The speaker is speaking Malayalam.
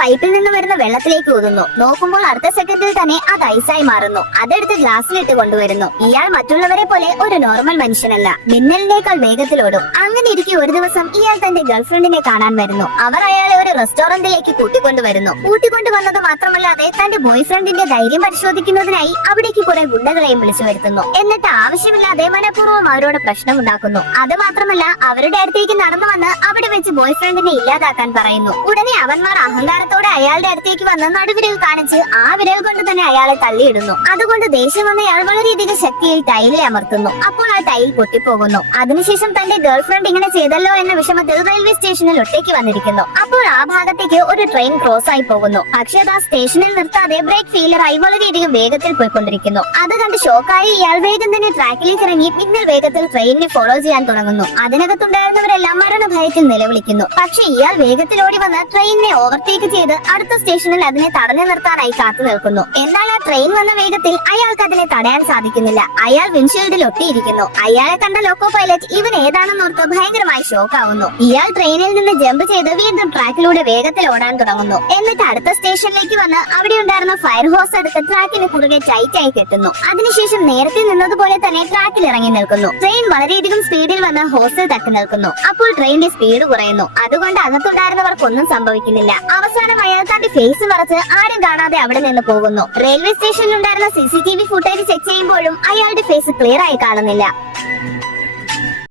പൈപ്പിൽ നിന്ന് വരുന്ന വെള്ളത്തിലേക്ക് ഊതുന്നു. നോക്കുമ്പോൾ അടുത്ത സെക്കൻഡിൽ തന്നെ അത് ഐസായി മാറുന്നു. അതെടുത്ത് ഗ്ലാസ്സിലിട്ട് കൊണ്ടുവരുന്നു. ഇയാൾ മറ്റുള്ളവരെ പോലെ ഒരു നോർമൽ മനുഷ്യനല്ല. മിന്നലിനേക്കാൾ വേഗത്തിലോടും അങ്ങനെ ഇരിക്കെ ഒരു ദിവസം ഇയാൾ തന്റെ ഗേൾഫ്രണ്ടിനെ കാണാൻ വരുന്നു. അവർ അയാളെ ഒരു റെസ്റ്റോറന്റിലേക്ക് കൂട്ടിക്കൊണ്ടുവരുന്നു. കൂട്ടിക്കൊണ്ടുവന്നത് മാത്രമല്ലാതെ തന്റെ ബോയ് ഫ്രണ്ടിന്റെ ധൈര്യം പരിശോധിക്കുന്നതിനായി അവിടേക്ക് കുറെ ഗുണ്ടകളെയും വിളിച്ചു വരുത്തുന്നു. എന്നിട്ട് ആവശ്യമില്ലാതെ മനഃപൂർവം അവരോട് പ്രശ്നം ഉണ്ടാക്കുന്നു. അത് മാത്രമല്ല അവരുടെ അടുത്തേക്ക് നടന്നു വന്ന് അവിടെ വെച്ച് ബോയ് ഫ്രണ്ടിനെ ഇല്ലാതാക്കാൻ പറയുന്നു. ഉടനെ അവന്മാർ അഹങ്കാരത്തോടെ അയാളുടെ അടുത്തേക്ക് വന്ന് നടുവിരൽ കാണിച്ച് ആ വിരൽ കൊണ്ട് തന്നെ അയാളെ തള്ളിയിടുന്നു. അതുകൊണ്ട് ദേഷ്യം വന്ന അയാൾ വളരെയധികം ശക്തിയിൽ ടൈലിൽ അമർത്തുന്നു. അപ്പോൾ ആ ടൈൽ പൊട്ടിപ്പോകുന്നു. അതിനുശേഷം തന്റെ ഗേൾഫ്രണ്ട് ഇങ്ങനെ ചെയ്തല്ലോ എന്ന വിഷമത്തിൽ റെയിൽവേ സ്റ്റേഷനിൽ ഒറ്റയ്ക്ക് വന്നിരിക്കുന്നു. ആ ഭാഗത്തേക്ക് ഒരു ട്രെയിൻ ക്രോസ് ആയി പോകുന്നു. ആ സ്റ്റേഷനിൽ നിർത്താതെ ബ്രേക്ക് ഫെയിലറായി വളരെയധികം വേഗത്തിൽ പോയിക്കൊണ്ടിരിക്കുന്നു. അത് കണ്ട് ഷോക്കായി ഇയാൾ വേഗം തന്നെ ട്രാക്കിലേക്ക് ഇറങ്ങി പിന്നൽ വേഗത്തിൽ ട്രെയിനിനെ ഫോളോ ചെയ്യാൻ തുടങ്ങുന്നു. അതിനകത്തുണ്ടായിരുന്നവരെല്ലാം മരണ ഭയത്തിൽ നിലവിളിക്കുന്നു. പക്ഷേ ഇയാൾ വേഗത്തിൽ ഓടി വന്ന് ട്രെയിനിനെ ഓവർടേക്ക് ചെയ്ത് അടുത്ത സ്റ്റേഷനിൽ അതിനെ തടഞ്ഞു നിർത്താനായി കാത്തു നിൽക്കുന്നു. എന്നാൽ ആ ട്രെയിൻ വന്ന വേഗത്തിൽ അയാൾക്ക് അതിനെ തടയാൻ സാധിക്കുന്നില്ല. അയാൾ വിൻഷീൽഡിൽ ഒട്ടിയിരിക്കുന്നു. അയാളെ കണ്ട ലോക്കോ പൈലറ്റ് ഇവൻ ഏതാണെന്നോർത്ത് ഭയങ്കരമായി ഷോക്ക് ആവുന്നു. ഇയാൾ ട്രെയിനിൽ നിന്ന് ജമ്പ് ചെയ്ത് വീണ്ടും ട്രാക്കിലൂടെ വേഗത്തിൽ ഓടാൻ തുടങ്ങുന്നു. എന്നിട്ട് അടുത്ത സ്റ്റേഷനിലേക്ക് വന്ന് അവിടെ ഉണ്ടായിരുന്ന ഫയർ ഹോസ് എടുത്ത് ട്രാക്കിന് കുറുകെ ടൈറ്റ് ആയി കെട്ടുന്നു. അതിനുശേഷം നേരത്തെ നിന്നതുപോലെ തന്നെ ട്രാക്കിൽ ഇറങ്ങി നിൽക്കുന്നു. ട്രെയിൻ വളരെയധികം സ്പീഡിൽ വന്ന് ഹോസിൽ തട്ടി നിൽക്കുന്നു. അപ്പോൾ ട്രെയിനിന്റെ സ്പീഡ് കുറയുന്നു. അതുകൊണ്ട് അകത്തുണ്ടായിരുന്നവർക്കൊന്നും സംഭവിക്കുന്നില്ല. അവസാനം അയാൾ തന്റെ ഫേസ് മറച്ച് ആരും കാണാതെ അവിടെ നിന്ന് പോകുന്നു. റെയിൽവേ സ്റ്റേഷനിൽ ഉണ്ടായിരുന്ന C C T V footage check ചെയ്യുമ്പോഴും അയാളുടെ ഫേസ് ക്ലിയർ ആയി കാണുന്നില്ല.